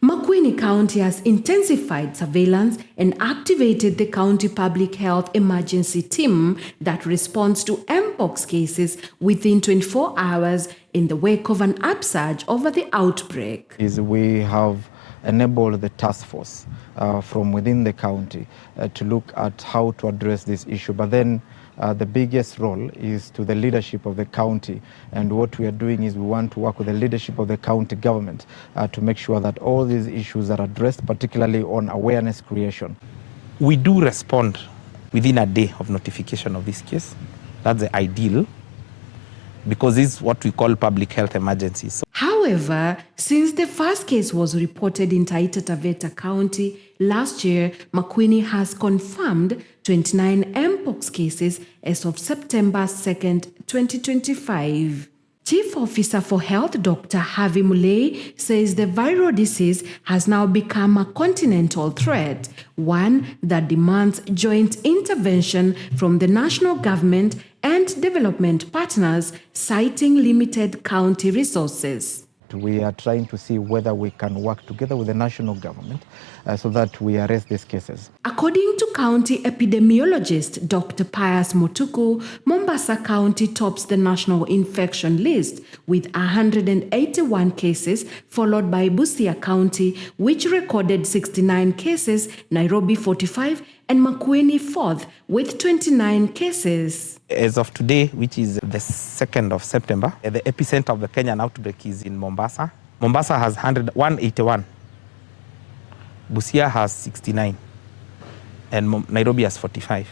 Makueni County has intensified surveillance and activated the county public health emergency team that responds to Mpox cases within 24 hours in the wake of an upsurge over the outbreak. We have enabled the task force from within the county to look at how to address this issue. But then the biggest role is to the leadership of the county, and what we are doing is we want to work with the leadership of the county government to make sure that all these issues are addressed, particularly on awareness creation. We do respond within a day of notification of this case. That's the ideal, because this is what we call public health emergencies. However, since the first case was reported in Taita Taveta County last year, Makueni has confirmed 29 Mpox cases as of September 2nd, 2025. Chief Officer for Health Dr. Harvey Mulei says the viral disease has now become a continental threat, one that demands joint intervention from the national government and development partners, citing limited county resources. We are trying to see whether we can work together with the national government so that we arrest these cases. According to county epidemiologist Dr. Pius Motuku, Mombasa County tops the national infection list with 181 cases, followed by Busia County, which recorded 69 cases, Nairobi 45, and Makueni fourth with 29 cases. As of today, which is the 2nd of September, the epicenter of the Kenyan outbreak is in Mombasa. Mombasa has 181. Busia has 69. And Nairobi has 45.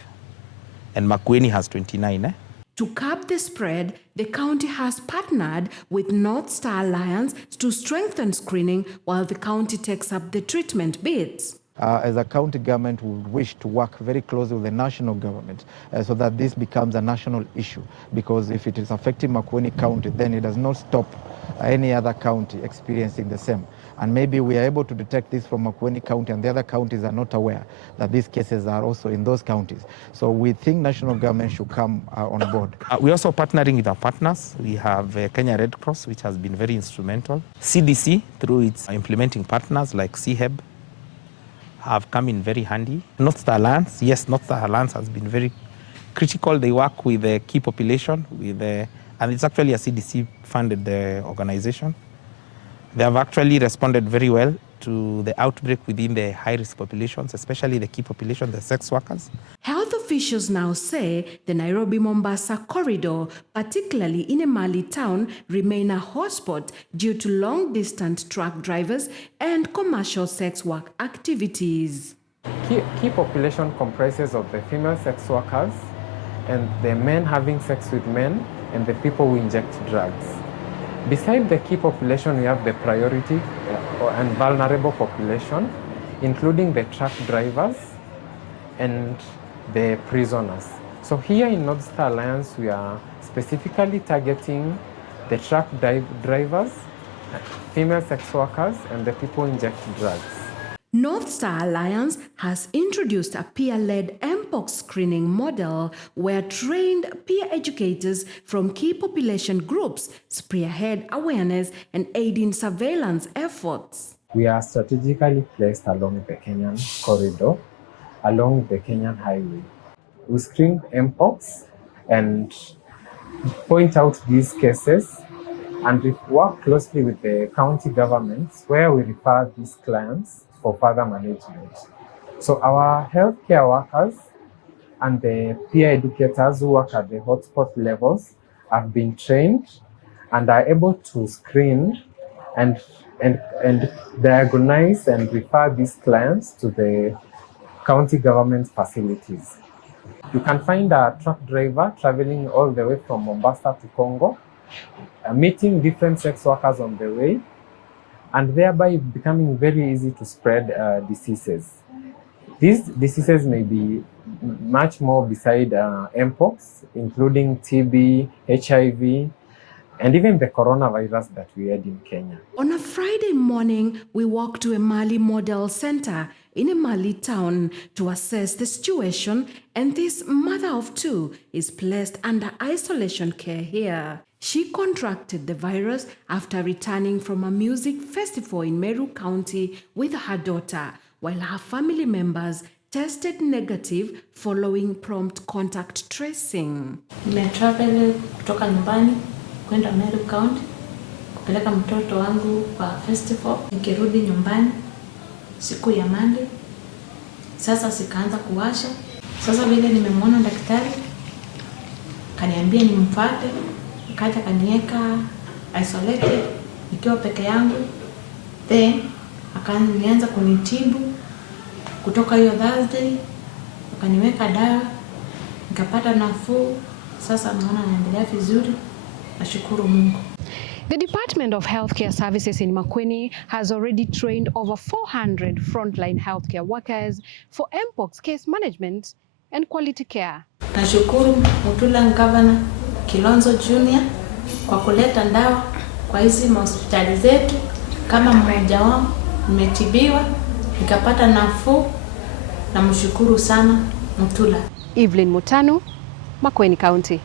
And Makueni has 29. To curb the spread, the county has partnered with North Star Alliance to strengthen screening while the county takes up the treatment bits. As a county government, we would wish to work very closely with the national government so that this becomes a national issue, because if it is affecting Makueni County, then it does not stop any other county experiencing the same. And maybe we are able to detect this from Makueni County and the other counties are not aware that these cases are also in those counties. So we think national government should come on board. We're also partnering with our partners. We have Kenya Red Cross, which has been very instrumental. CDC, through its implementing partners like CHEB, have come in very handy. North Star Alliance, yes, North Star Alliance has been very critical. They work with the key population, and it's actually a CDC-funded organization. They have actually responded very well to the outbreak within the high-risk populations, especially the key population, the sex workers. Health officials now say the Nairobi-Mombasa corridor, particularly in Emali town, remain a hotspot due to long-distance truck drivers and commercial sex work activities. Key population comprises of the female sex workers and the men having sex with men and the people who inject drugs. Beside the key population, we have the priority and vulnerable population, including the truck drivers and the prisoners. So here in North Star Alliance, we are specifically targeting the truck drivers, female sex workers, and the people who inject drugs. North Star Alliance has introduced a peer-led Mpox screening model where trained peer educators from key population groups spearhead awareness and aid in surveillance efforts. We are strategically placed along the Kenyan corridor, along the Kenyan highway. We screen Mpox and point out these cases, and we work closely with the county governments where we refer these clients for further management. So our healthcare workers and the peer educators who work at the hotspot levels have been trained and are able to screen and diagnose and refer these clients to the county government facilities. You can find a truck driver traveling all the way from Mombasa to Congo, meeting different sex workers on the way, and thereby becoming very easy to spread diseases. These diseases may be much more beside Mpox, including TB, HIV, and even the coronavirus that we had in Kenya. On a Friday morning, we walked to Emali Model Center in Emali town to assess the situation, and this mother of two is placed under isolation care here. She contracted the virus after returning from a music festival in Meru County with her daughter, while her family members tested negative following prompt contact tracing. Nimetravel kutoka nyumbani kwenda Meru County kupeleka mtoto wangu kwa festival. Nikirudi nyumbani siku ya Monday, sasa sikaanza kuwasha. Sasa vile nimemwona daktari kaniambia nimfuate, akaja kaniweka isolated nikiwa peke yangu, then akaanza kunitibu kutoka hiyo Thursday, akaniweka dawa nikapata nafuu. Sasa naona naendelea vizuri, nashukuru Mungu. The Department of Healthcare Services in Makueni has already trained over 400 frontline healthcare workers for Mpox case management and quality care. Nashukuru Mutula Governor Kilonzo Junior kwa kuleta ndawa kwa hizi hospitali zetu. Kama mmoja wao nimetibiwa nikapata nafuu, na mshukuru sana Mutula. Evelyn Mutanu, Makueni County.